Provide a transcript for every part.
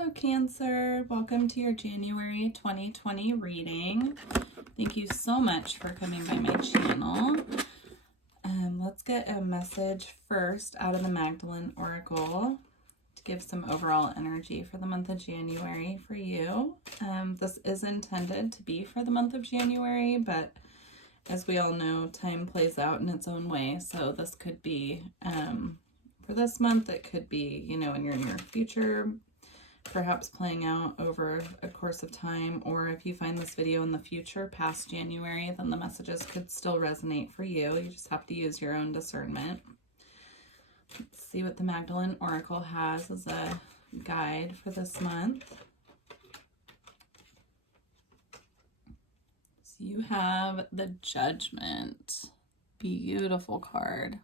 Hello Cancer, welcome to your January 2020 reading. Thank you so much for coming by my channel. Let's get a message first out of the Magdalene Oracle to give some overall energy for the month of January for you. This is intended to be for the month of January, but as we all know, time plays out in its own way. So this could be for this month, it could be, in your near future, perhaps playing out over a course of time, or if you find this video in the future past January, then the messages could still resonate for you. You just have to use your own discernment. Let's see what the Magdalene Oracle has as a guide for this month. So you have the Judgment. Beautiful card.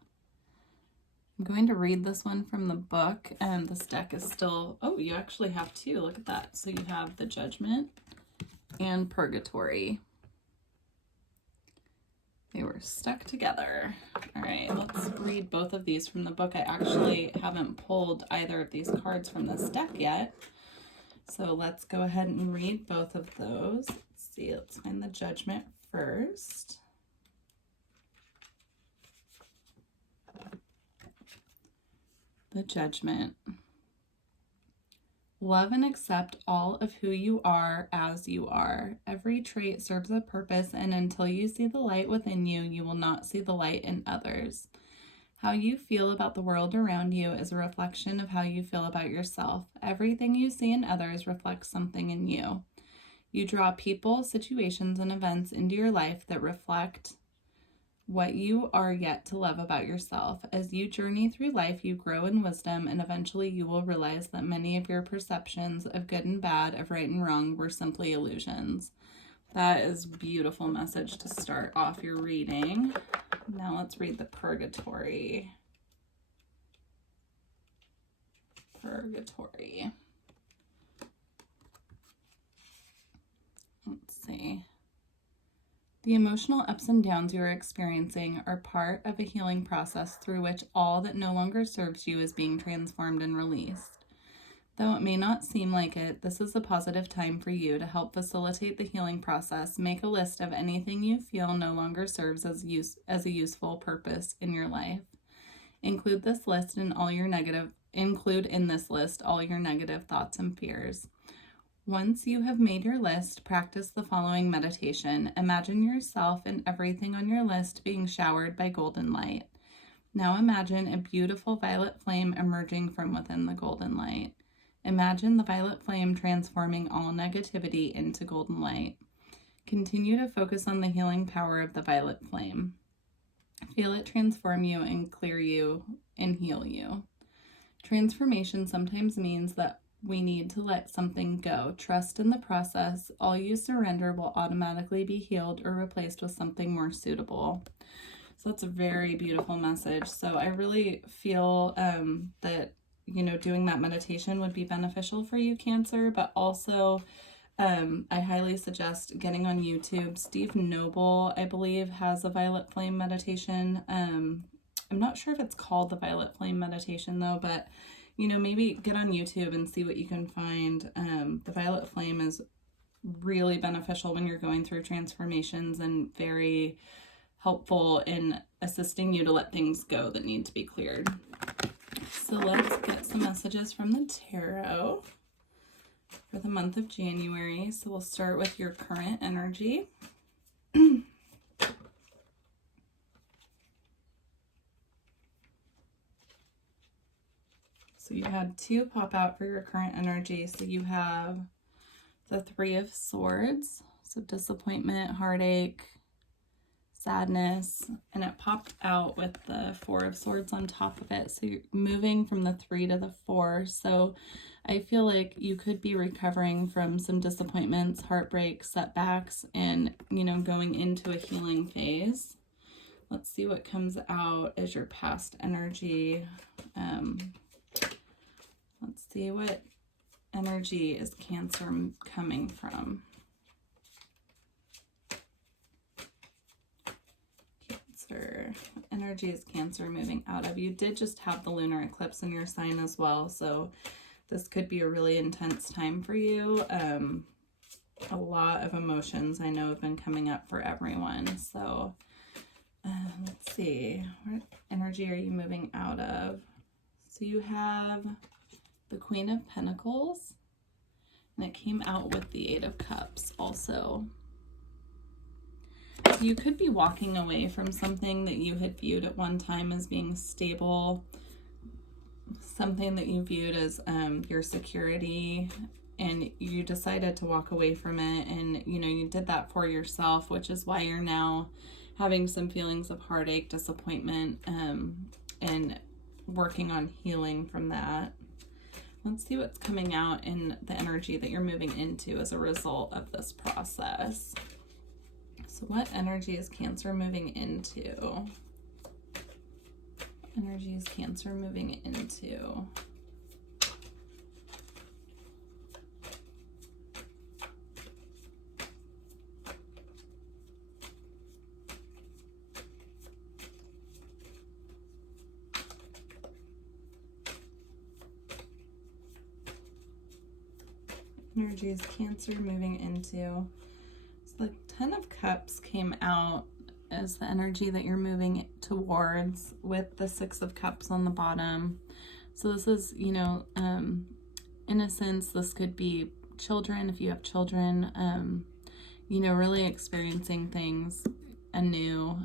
I'm going to read this one from the book, and this deck is still, oh, you actually have two, look at that. So you have the Judgment and Purgatory. They were stuck together. All right, let's read both of these from the book. I actually haven't pulled either of these cards from this deck yet. So let's go ahead and read both of those. Let's see, let's find the Judgment first. The Judgment. Love and accept all of who you are as you are. Every trait serves a purpose, and until you see the light within you, you will not see the light in others. How you feel about the world around you is a reflection of how you feel about yourself. Everything you see in others reflects something in you. You draw people, situations, and events into your life that reflect what you are yet to love about yourself. As you journey through life, you grow in wisdom, and eventually you will realize that many of your perceptions of good and bad, of right and wrong, were simply illusions. That is a beautiful message to start off your reading. Now let's read the Purgatory. Purgatory. Let's see. The emotional ups and downs you are experiencing are part of a healing process through which all that no longer serves you is being transformed and released. Though it may not seem like it, this is a positive time for you to help facilitate the healing process. Make a list of anything you feel no longer serves as a useful purpose in your life. Include in this list all your negative thoughts and fears. Once you have made your list, practice the following meditation. Imagine yourself and everything on your list being showered by golden light. Now imagine a beautiful violet flame emerging from within the golden light. Imagine the violet flame transforming all negativity into golden light. Continue to focus on the healing power of the violet flame. Feel it transform you and clear you and heal you. Transformation sometimes means that we need to let something go. Trust in the process. All you surrender will automatically be healed or replaced with something more suitable. So that's a very beautiful message. So I really feel that, doing that meditation would be beneficial for you, Cancer, but also I highly suggest getting on YouTube. Steve Noble, I believe, has a Violet Flame meditation. I'm not sure if it's called the Violet Flame meditation though, but maybe get on YouTube and see what you can find. The Violet Flame is really beneficial when you're going through transformations and very helpful in assisting you to let things go that need to be cleared. So let's get some messages from the tarot for the month of January. So we'll start with your current energy. So you had two pop out for your current energy. So you have the Three of Swords. So disappointment, heartache, sadness, and it popped out with the Four of Swords on top of it. So you're moving from the 3 to the 4. So I feel like you could be recovering from some disappointments, heartbreak, setbacks, and, going into a healing phase. Let's see what comes out as your past energy. Let's see what energy is Cancer coming from. Cancer. What energy is Cancer moving out of? You did just have the lunar eclipse in your sign as well, so This could be a really intense time for you. A lot of emotions I know have been coming up for everyone. So let's see, what energy are you moving out of? So you have the Queen of Pentacles, and it came out with the Eight of Cups also. So you could be walking away from something that you had viewed at one time as being stable, something that you viewed as your security, and you decided to walk away from it, and you know, you did that for yourself, which is why you're now having some feelings of heartache, disappointment, and working on healing from that. Let's see what's coming out in the energy that you're moving into as a result of this process. So what energy is Cancer moving into? What energy is Cancer moving into? Energy is Cancer moving into. So the Ten of Cups came out as the energy that you're moving towards, with the Six of Cups on the bottom. So this is, you know, innocence. This could be children, if you have children, you know, really experiencing things anew,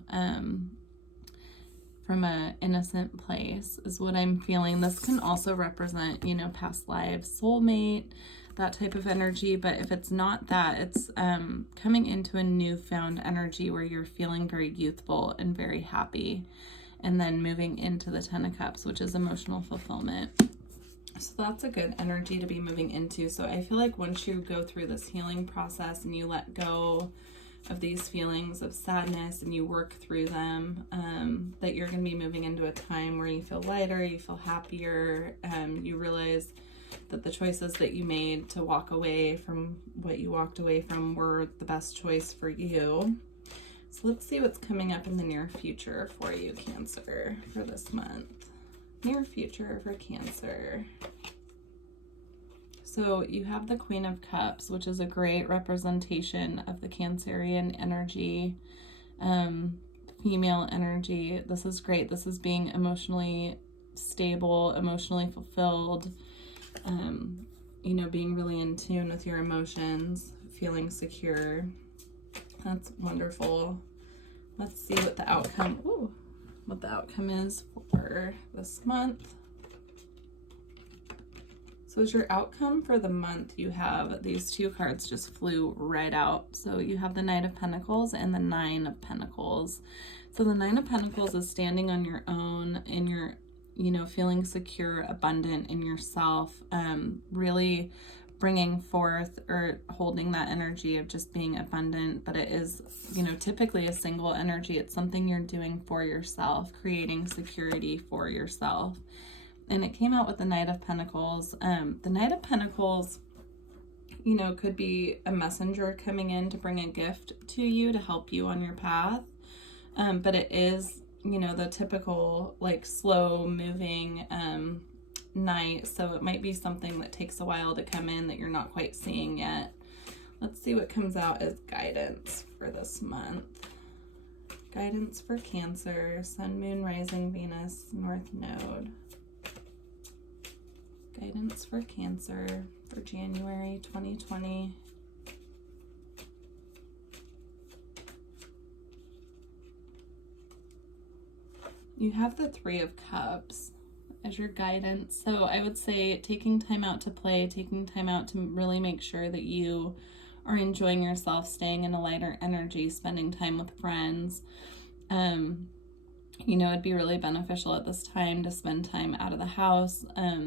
from an innocent place is what I'm feeling. This can also represent, you know, past lives, soulmate, that type of energy. But if it's not that, it's coming into a newfound energy where you're feeling very youthful and very happy, and then moving into the Ten of Cups, which is emotional fulfillment. So that's a good energy to be moving into. So I feel like once you go through this healing process and you let go of these feelings of sadness and you work through them, that you're going to be moving into a time where you feel lighter, you feel happier, you realize that the choices that you made to walk away from what you walked away from were the best choice for you. So let's see what's coming up in the near future for you, Cancer, for this month. Near future for Cancer. So you have the Queen of Cups, which is a great representation of the Cancerian energy, female energy. This is great. This is being emotionally stable, emotionally fulfilled, you know, being really in tune with your emotions, feeling secure. That's wonderful. Let's see what the outcome, what the outcome is for this month. So as your outcome for the month, you have these two cards just flew right out. So you have the Knight of Pentacles and the Nine of Pentacles. So the Nine of Pentacles is standing on your own, in your, you know, feeling secure, abundant in yourself, really bringing forth or holding that energy of just being abundant. But it is, you know, typically a single energy. It's something you're doing for yourself, creating security for yourself. And it came out with the Knight of Pentacles. The Knight of Pentacles, you know, could be a messenger coming in to bring a gift to you to help you on your path. But it is, you know, the typical like slow moving knight. So it might be something that takes a while to come in that you're not quite seeing yet. Let's see what comes out as guidance for this month. Guidance for Cancer, Sun, Moon, Rising, Venus, North Node. Guidance for Cancer for January 2020. You have the Three of Cups as your guidance. So I would say taking time out to play, taking time out to really make sure that you are enjoying yourself, staying in a lighter energy, spending time with friends. You know, it'd be really beneficial at this time to spend time out of the house,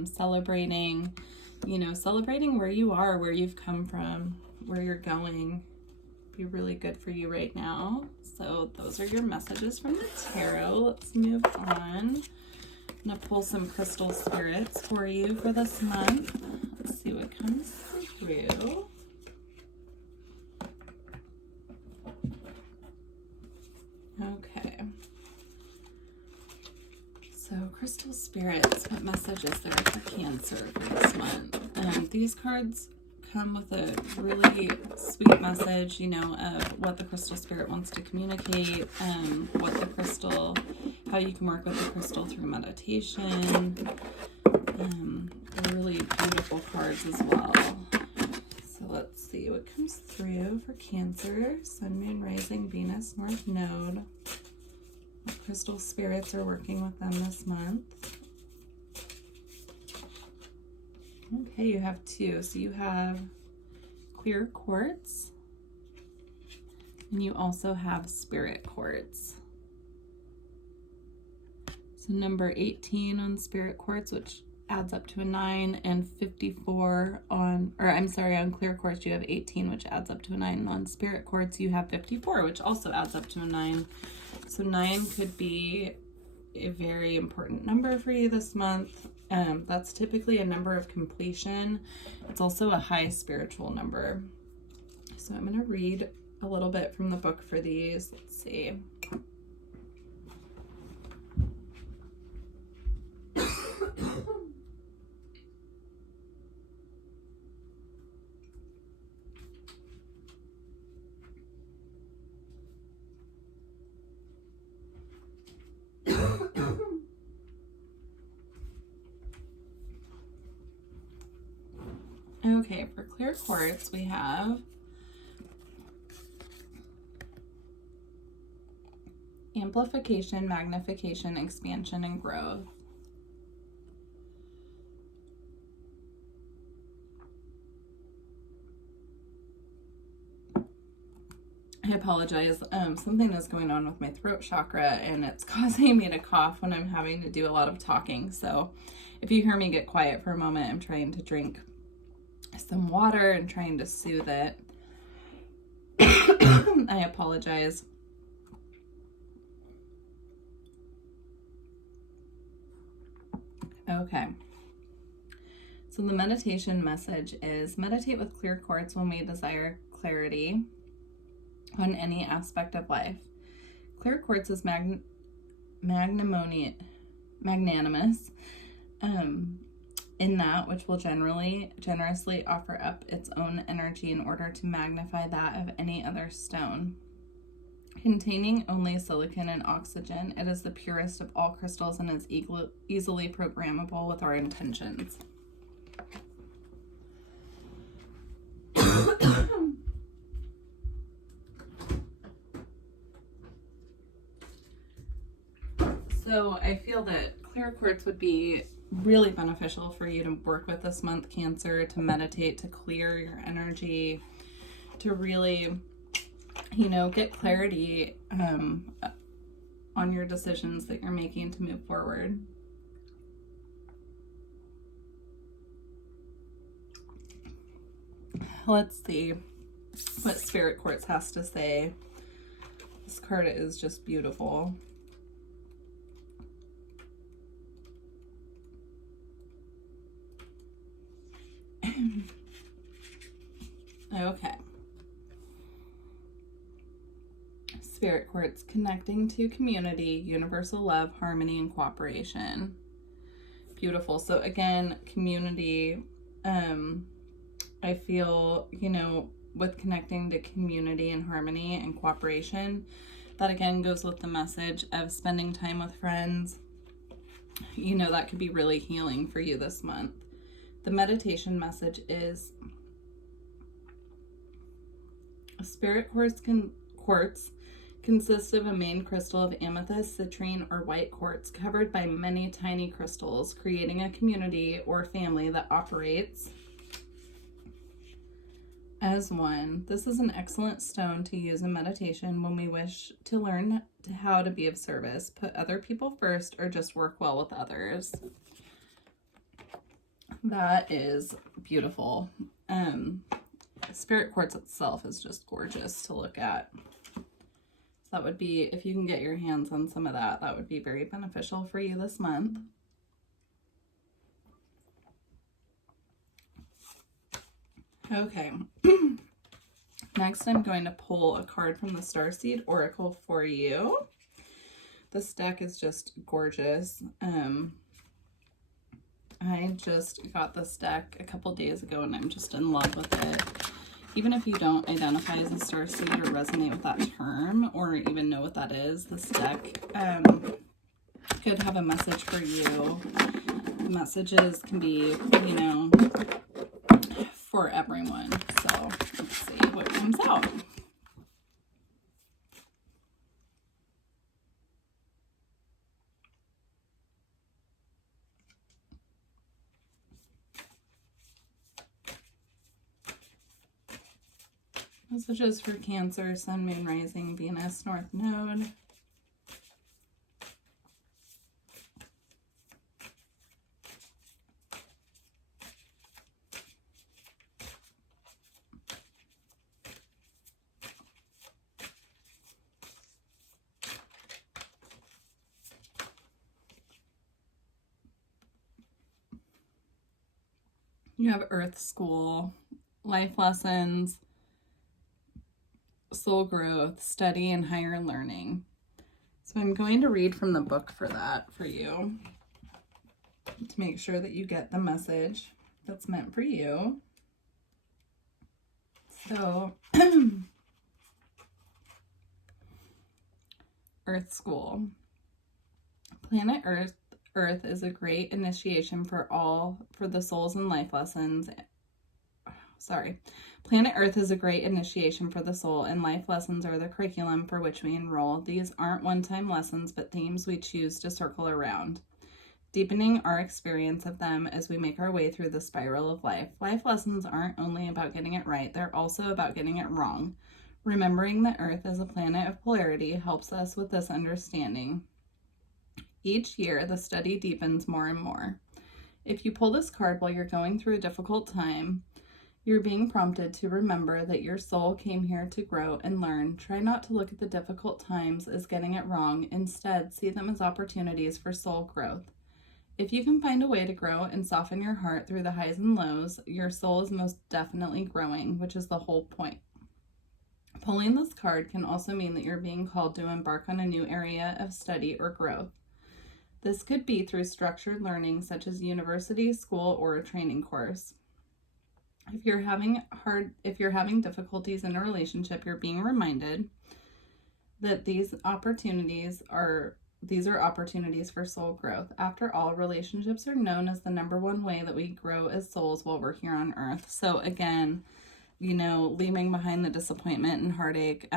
celebrating, you know, celebrating where you are, where you've come from, where you're going. Be really good for you right now. So those are your messages from the tarot. Let's move on. I'm gonna pull some crystal spirits for you for this month. Let's see what comes through. Okay. So crystal spirits. Spirits, what message is there for Cancer for this month? These cards come with a really sweet message, you know, of what the crystal spirit wants to communicate, what the crystal, how you can work with the crystal through meditation. Really beautiful cards as well. So let's see what comes through for Cancer. Sun, Moon, Rising, Venus, North Node. What crystal spirits are working with them this month? Okay, you have two. So you have clear quartz, and you also have spirit quartz. So number 18 on spirit quartz, which adds up to a 9, and 54 on, or I'm sorry, on clear quartz you have 18, which adds up to a 9, and on spirit quartz you have 54, which also adds up to a 9. So 9 could be a very important number for you this month. That's typically a number of completion. It's also a high spiritual number. So I'm going to read a little bit from the book for these. Let's see. Okay, for clear quartz, we have amplification, magnification, expansion, and growth. I apologize. Something is going on with my throat chakra, and it's causing me to cough when I'm having to do a lot of talking. So if you hear me get quiet for a moment, I'm trying to drink some water and trying to soothe it. I apologize. Okay. So the meditation message is meditate with clear quartz when we desire clarity on any aspect of life. Clear quartz is magnanimous in that which will generously offer up its own energy in order to magnify that of any other stone. Containing only silicon and oxygen, it is the purest of all crystals and is easily programmable with our intentions. So I feel that clear quartz would be really beneficial for you to work with this month, Cancer, to meditate, to clear your energy, to really, you know, get clarity on your decisions that you're making to move forward. Let's see what spirit quartz has to say. This card is just beautiful. Okay. Spirit quartz, connecting to community, universal love, harmony, and cooperation. Beautiful. So again, community, I feel, you know, with connecting to community and harmony and cooperation, that again goes with the message of spending time with friends. You know, that could be really healing for you this month. The meditation message is a spirit quartz consists of a main crystal of amethyst, citrine, or white quartz covered by many tiny crystals, creating a community or family that operates as one. This is an excellent stone to use in meditation when we wish to learn how to be of service, put other people first, or just work well with others. That is beautiful. Spirit quartz itself is just gorgeous to look at. So that would be, if you can get your hands on some of that, that would be very beneficial for you this month. Okay. Next, I'm going to pull a card from the Starseed Oracle for you. This deck is just gorgeous. I just got this deck a couple days ago and I'm just in love with it. Even if you don't identify as a starseed or resonate with that term or even know what that is, this deck could have a message for you. The messages can be, you know, for everyone. So let's see what comes out. Messages for Cancer, Sun, Moon, Rising, Venus, North Node. You have Earth School, life lessons, soul growth, study, and higher learning. So I'm going to read from the book for that for you to make sure that you get the message that's meant for you. So Earth School. Planet Earth is a great initiation for the souls and life lessons. Planet Earth is a great initiation for the soul, and life lessons are the curriculum for which we enroll. These aren't one-time lessons, but themes we choose to circle around, deepening our experience of them as we make our way through the spiral of life. Life lessons aren't only about getting it right, they're also about getting it wrong. Remembering that Earth as a planet of polarity helps us with this understanding. Each year, the study deepens more and more. If you pull this card while you're going through a difficult time, you're being prompted to remember that your soul came here to grow and learn. Try not to look at the difficult times as getting it wrong. Instead, see them as opportunities for soul growth. If you can find a way to grow and soften your heart through the highs and lows, your soul is most definitely growing, which is the whole point. Pulling this card can also mean that you're being called to embark on a new area of study or growth. This could be through structured learning such as university, school, or a training course. If you're having difficulties in a relationship, you're being reminded that these are opportunities for soul growth. After all, relationships are known as the number one way that we grow as souls while we're here on Earth. So again, you know, leaving behind the disappointment and heartache,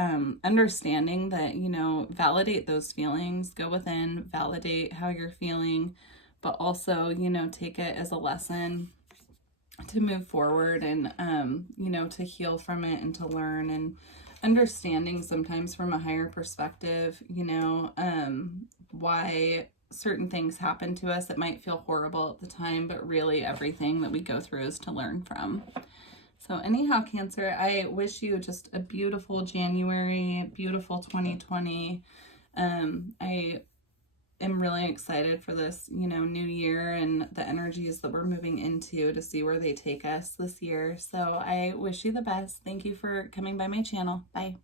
understanding that, you know, validate those feelings, go within, validate how you're feeling, but also, you know, take it as a lesson to move forward and, you know, to heal from it and to learn, and understanding sometimes from a higher perspective, you know, why certain things happen to us that might feel horrible at the time, but really everything that we go through is to learn from. So anyhow, Cancer, I wish you just a beautiful January, beautiful 2020. I am really excited for this, you know, new year and the energies that we're moving into to see where they take us this year. So I wish you the best. Thank you for coming by my channel. Bye.